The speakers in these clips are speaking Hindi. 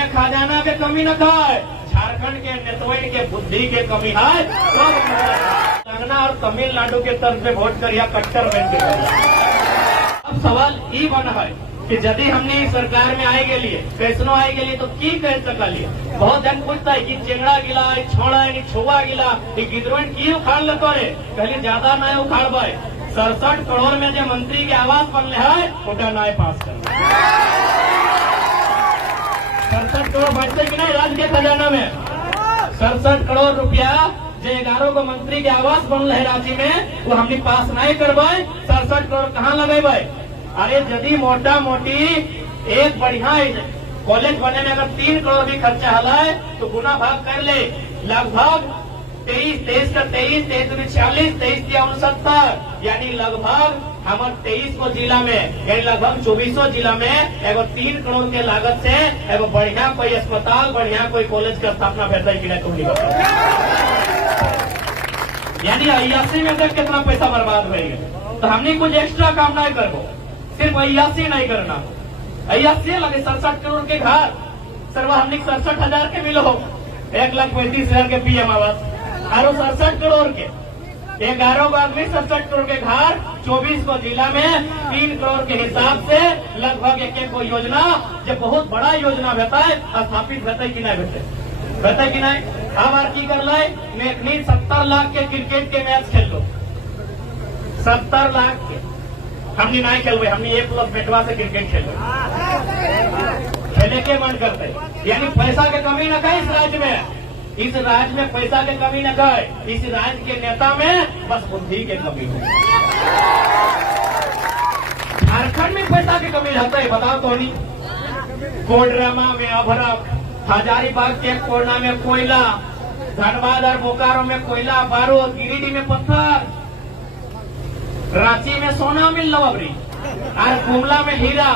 में खजाना के कमी न खाए, झारखंड के नेतवन के बुद्धि के कमी है। तेलंगाना और तमिलनाडु के तर्ज पे वोट कर या कट्टर बन के। अब सवाल ये बना है कि यदि हमने सरकार में आए के लिए कैसनो आए के लिए तो की कह सका लिया। बहुत जन पूछता है कि चेंगड़ा गिला छोड़ा छुआ गिला गिदरोन की उखाड़ लेते रे, कहली ज्यादा न उखाड़ पाए। 67 करोड़ में जो मंत्री के आवास बनले है उनका न्याय पास कर 67 करोड़ बढ़ते कि नहीं राज्य के खजाना में। 67 करोड़ रुपया जो 11 को मंत्री के आवास बनल है राज्य में, वो हमने पास नहीं करवाए। 67 करोड़ कहाँ लगेबे? अरे यदि मोटा मोटी एक बढ़िया कॉलेज बने में अगर 3 करोड़ भी खर्चा हला है तो गुना भाग कर ले, लगभग 23 का 23 46 23 या 69, यानी लगभग हमारे 23 को जिला में यानी लगभग 2400 जिला में एगो 3 करोड़ के लागत से एगो बढ़िया कोई अस्पताल बढ़िया कोई कॉलेज की स्थापना भेजा कि नहीं तुम नहीं बता। यानी 81 में तक कितना पैसा बर्बाद होगा। तो हमने कुछ एक्स्ट्रा काम नहीं करबो, सिर्फ 81 नहीं करना। 81 लगे 67 करोड़ के घर सर हमने 67,000 के मिलो, 1,35,000 के पीएम आवास और 67 करोड़ के 11 को आदमी 67 करोड़ के घर 24 को जिला में 3 करोड़ के हिसाब से लगभग एक को योजना जो बहुत बड़ा योजना भेता है स्थापित भेते कि नहीं भेते कि नहीं। अब आर की कर ले 70 लाख के क्रिकेट के मैच खेल लो, 70 लाख के हमने नहीं खेलवे, हमने 1 बेटवा से क्रिकेट खेल खेले के मन करते। यानी पैसा के कमी न कहे इस राज्य में, इस राज्य में पैसा के कमी न कहे, इस राज्य के नेता में बस बुद्धि के कमी है। झारखंड में पैसा की कमी रहता है बताओ तो नहीं। कोडरमा में अभरक, हजारीबाग के कोरना में कोयला, धनबाद और बोकारो में कोयला बारूद, गिरिडीह में पत्थर, रांची में सोना मिल लवरी और गुमला में हीरा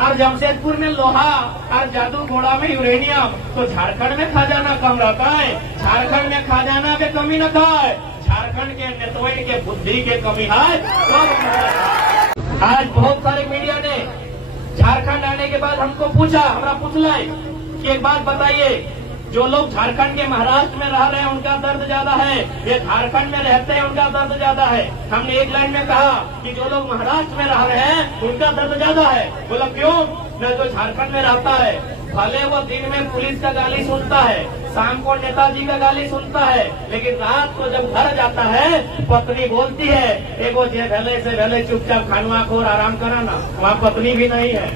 और जमशेदपुर में लोहा और जादूगोड़ा में यूरेनियम। तो झारखंड में खजाना कम रहता है, झारखंड में खजाना के कमी न खाए, झारखंड के नेतवन के बुद्धि के कमी है। आज बहुत सारे मीडिया ने झारखंड आने के बाद हमको पूछा, हमरा पूछला कि एक बात बताइए, जो लोग झारखंड के महाराष्ट्र में रह रहे हैं उनका दर्द ज्यादा है, ये झारखंड में रहते हैं उनका दर्द ज्यादा है। हमने एक लाइन में कहा कि जो लोग महाराष्ट्र में रह रहे हैं उनका दर्द ज्यादा है। बोला क्यों? न जो झारखंड में रहता है भले वो दिन में पुलिस का गाली सुनता है, शाम को नेताजी का गाली सुनता है, लेकिन रात को जब घर जाता है पत्नी बोलती है एगो जे भले से भले चुपचाप खानवा खोर आराम करा ना, वहाँ पत्नी भी नहीं है।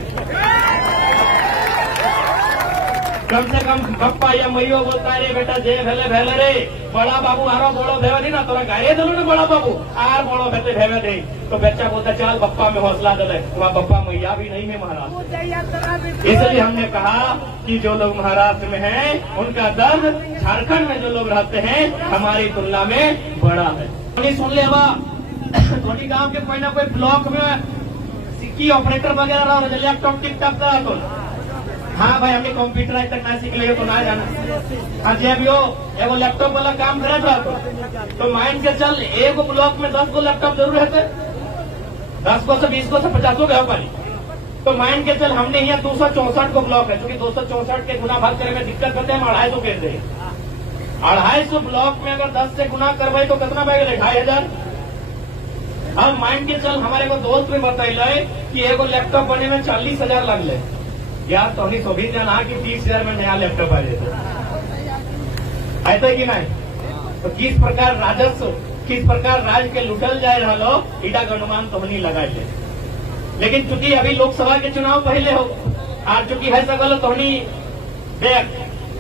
कम से कम पप्पा या मैयो बोलता है रे बेटा जे भेले भेले रे, बड़ा बाबू आरो बड़ो भेवे नहीं ना तोरा गाये दिलो ना बड़ा बाबू आर बड़ो भेते भेवे दे। तो बच्चा बोलता चल पप्पा में हौसला दे, वहाँ पप्पा मैया भी नहीं है महाराष्ट्र। इसलिए हमने कहा कि जो लोग महाराष्ट्र में हैं उनका दर्द झारखंड में जो लोग रहते हैं हमारी तुलना में बड़ा है। सुन ले धोनी गाँव के कोई ना कोई ब्लॉक में सिक्की ऑपरेटर वगैरह रहा लैपटॉप टिकटॉप करा तो हाँ भाई हमने कंप्यूटर आज तक ना सीख लिया तो ना जाना। हाँ जी अभी एगो लैपटॉप वाला काम करे तो माइंड के चल एक ब्लॉक में 10 गो लैपटॉप जरूर रहते, 10 को से 20 को से 50 को पानी। तो माइंड के चल हमने यहाँ 264 को ब्लॉक है, क्योंकि 264 के गुना भाग करे में दिक्कत करते हैं, हम 250 कह दे। 250 ब्लॉक में अगर 10 से गुना करवाए तो कितना बैग 2,500। अब माइंड के चल हमारे को दोस्त में बताइए कि एगो लैपटॉप बने में 40,000 लग ले यार, तो हमने 24 जना कि 30,000 में नया लैपटॉप आ जाते ऐसा कि नहीं। तो किस प्रकार राजस्व किस प्रकार राज्य के लुटल जाए रहा लो इटा का अनुमान तो नहीं लगा ले। लेकिन चूंकि अभी लोकसभा के चुनाव पहले हो और चूंकि है सगल तो देख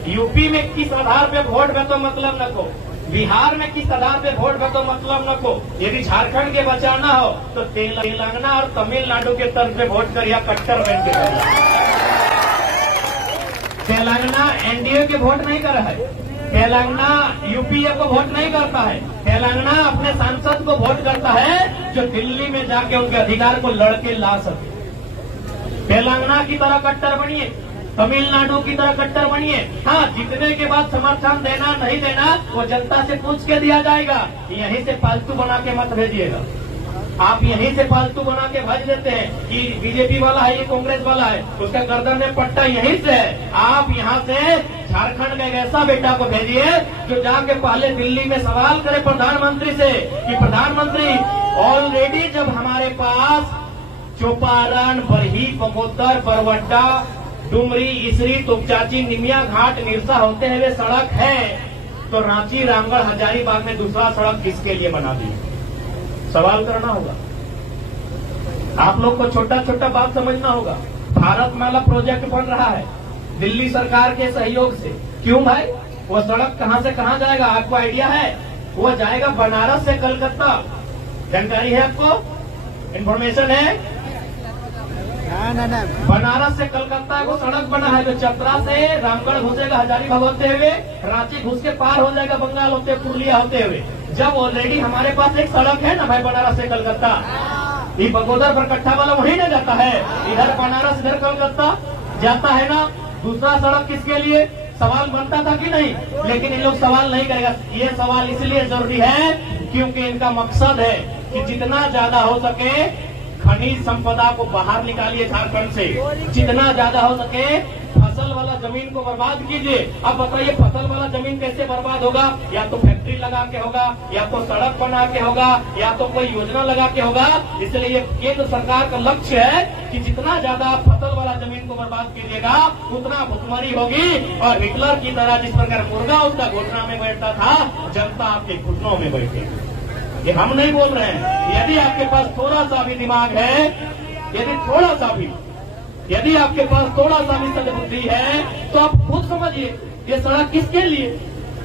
यूपी में किस आधार पे वोट में तो मतलब न को, बिहार में किस आधार पे वोट में तो मतलब न को, यदि झारखंड के बचाना हो तो तेलंगाना और तमिलनाडु के तर्ज पे वोट कर या कट्टर बन के। तेलंगाना एनडीए के वोट नहीं कर रहा है, तेलंगाना यूपीए को वोट नहीं करता है, तेलंगाना अपने सांसद को वोट करता है जो दिल्ली में जाके उनके अधिकार को लड़के ला सके। तेलंगाना की तरह कट्टर बनिए, तमिलनाडु की तरह कट्टर बनिए। हाँ, जीतने के बाद समर्थन देना नहीं देना वो जनता से पूछ के दिया जाएगा, यहीं से फालतू बना के मत भेजिएगा। आप यहीं से फालतू बना के भज देते हैं कि बीजेपी वाला है, ये कांग्रेस वाला है, उसका गर्दन में पट्टा यहीं से है। आप यहाँ से झारखंड में एक ऐसा बेटा को भेजिए जो जाके पहले दिल्ली में सवाल करे प्रधानमंत्री से कि प्रधानमंत्री, ऑलरेडी जब हमारे पास चौपारण, बरही, बगोदर, बरवड्डा, डुमरी, इसरी, तुपचाची, निमिया घाट, निरसा होते हुए सड़क है, तो रांची, रामगढ़, हजारीबाग में दूसरा सड़क किसके लिए बना दी? सवाल करना होगा। आप लोग को छोटा छोटा बात समझना होगा। भारतमाला प्रोजेक्ट बन रहा है दिल्ली सरकार के सहयोग से। क्यों भाई? वो सड़क कहां से कहां जाएगा? आपको आइडिया है? वो जाएगा बनारस से कलकत्ता। जानकारी है आपको? इन्फॉर्मेशन है? बनारस से कलकत्ता को सड़क बना है जो चतरा से रामगढ़ घुसेगा, हजारीबाग होते हुए, रांची घुस के पार हो जाएगा बंगाल होते, पुरुलिया होते हुए। जब ऑलरेडी हमारे पास एक सड़क है ना भाई, बनारस से कलकत्ता, ये बगोदर बरकट्ठा वाला वहीं ना जाता है, इधर बनारस इधर कलकत्ता जाता है ना। दूसरा सड़क किसके लिए? सवाल बनता था कि नहीं? लेकिन इन लोग सवाल नहीं करेगा। ये सवाल इसलिए जरूरी है क्योंकि इनका मकसद है कि जितना ज्यादा हो सके खनिज संपदा को बाहर निकालिए झारखंड से, जितना ज्यादा हो सके फसल वाला जमीन को बर्बाद कीजिए। अब बताइए फसल वाला जमीन कैसे बर्बाद होगा? या तो फैक्ट्री लगा के होगा, या तो सड़क बना के होगा, या तो कोई योजना लगा के होगा। इसलिए ये केंद्र सरकार का लक्ष्य है कि जितना ज्यादा आप फसल वाला जमीन को बर्बाद कीजिएगा उतना भुखमरी होगी। और हिटलर की तरह जिस प्रकार मुर्गा उसका घुटना में बैठता था, जनता आपके घुटनों में बैठेगी। ये हम नहीं बोल रहे हैं। यदि आपके पास थोड़ा सा भी दिमाग है, यदि थोड़ा सा भी, यदि आपके पास थोड़ा सा भी सद्बुद्धि है, तो आप खुद समझिए ये सड़क किसके लिए?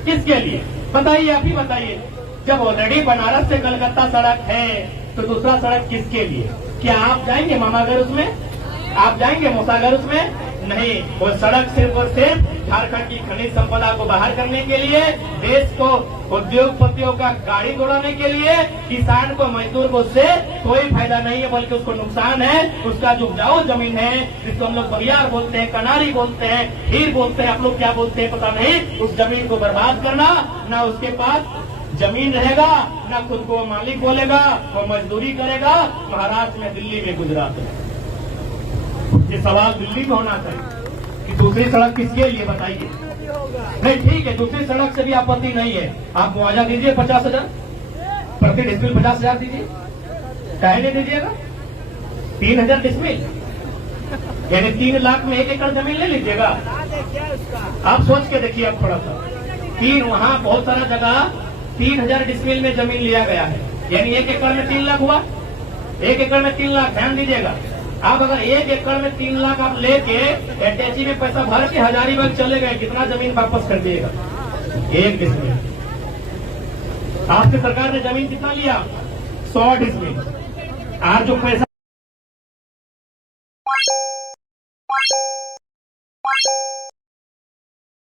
किसके लिए बताइए? आप ही बताइए। जब ऑलरेडी बनारस से कलकत्ता सड़क है तो दूसरा सड़क किसके लिए? क्या आप जाएंगे मामागर उसमें? आप जाएंगे मौसागर उसमें? नहीं। वो सड़क सिर्फ और सिर्फ झारखंड की खनिज संपदा को बाहर करने के लिए, देश को उद्योगपतियों का गाड़ी दौड़ाने के लिए, किसान को, मजदूर को उससे कोई फायदा नहीं है, बल्कि उसको नुकसान है। उसका जो उपजाऊ जमीन है, जिसको हम लोग बरियार बोलते हैं, कनारी बोलते हैं, हीर बोलते हैं, आप लोग क्या बोलते हैं पता नहीं, उस जमीन को बर्बाद करना। ना उसके पास जमीन रहेगा, ना खुद को मालिक बोलेगा, वो मजदूरी करेगा महाराष्ट्र में, दिल्ली में, गुजरात में। ये सवाल दिल्ली में होना चाहिए कि दूसरी सड़क किसके लिए? बताइए। नहीं ठीक है, दूसरी सड़क से भी आपत्ति नहीं है। आप मुआवजा दीजिए 50,000 प्रति डिसमिल, 50,000 दीजिए। काहे नहीं दीजिएगा? 3,000 डिसमिल यानी 3 लाख में 1 एकड़ जमीन ले लीजिएगा। आप सोच के देखिए। अब थोड़ा सा वहाँ बहुत सारा जगह 3,000 डिसमिल में जमीन लिया गया है, यानी 1 एकड़ में 3 लाख हुआ। 1 एकड़ में 3 लाख, ध्यान दीजिएगा। आप अगर 1 एकड़ में 3 लाख आप लेके एटैची में पैसा भर के हजारीबाग चले गए, कितना जमीन वापस कर दिएगा? 1 डिसमिल। आपकी सरकार ने जमीन कितना लिया? 100 डिसमिल। आज जो पैसा